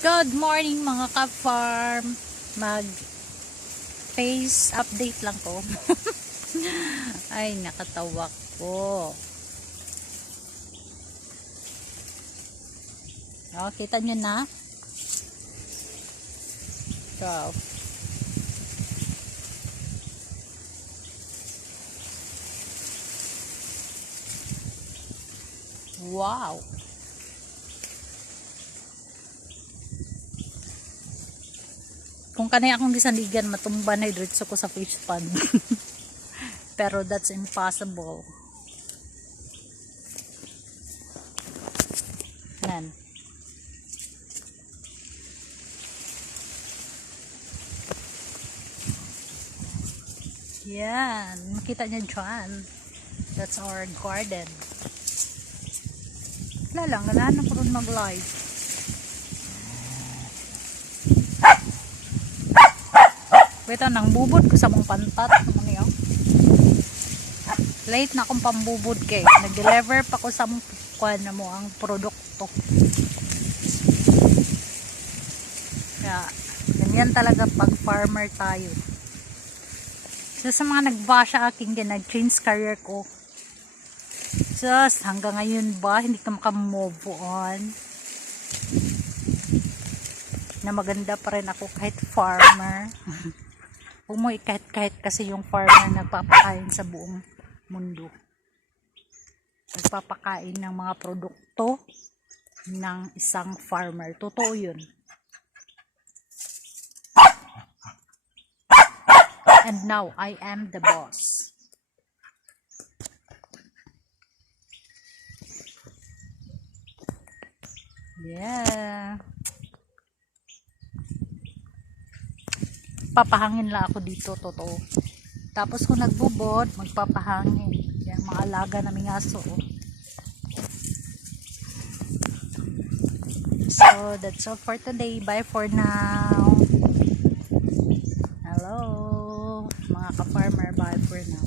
Good morning mga ka-farm. Mag-face update lang ko. Ay, nakatawa ko. Oh, kita nyo na? So, wow. Kung kanay akong gisanigan, matumba na diretso ko sa fish pond. Pero that's impossible. Yan. Yan. Makita niyo dyan. That's our garden. Wala lang. Ganahan ko rin mag-live. Wait, nang bubod ko sa mong pantat. Ano yun? Late na akong pambubod kay. Nag-deliver pa ko sa mong kuhan na mo ang produkto. Kaya, ganyan talaga pag farmer tayo. So, sa mga nagbasya aking nag-change career ko. Just, hanggang ngayon ba, hindi ka makamove on. Na maganda pa rin ako kahit farmer. Umuwi kahit kasi yung farmer nagpapakain sa buong mundo. Nagpapakain ng mga produkto ng isang farmer. Totoo yun. And now, I am the boss. Yeah. Papahangin lang ako dito, totoo. Tapos kung nagbubod, magpapahangin. Yan, mga alaga naming aso. So, that's all for today. Bye for now. Hello, mga ka-farmer. Bye for now.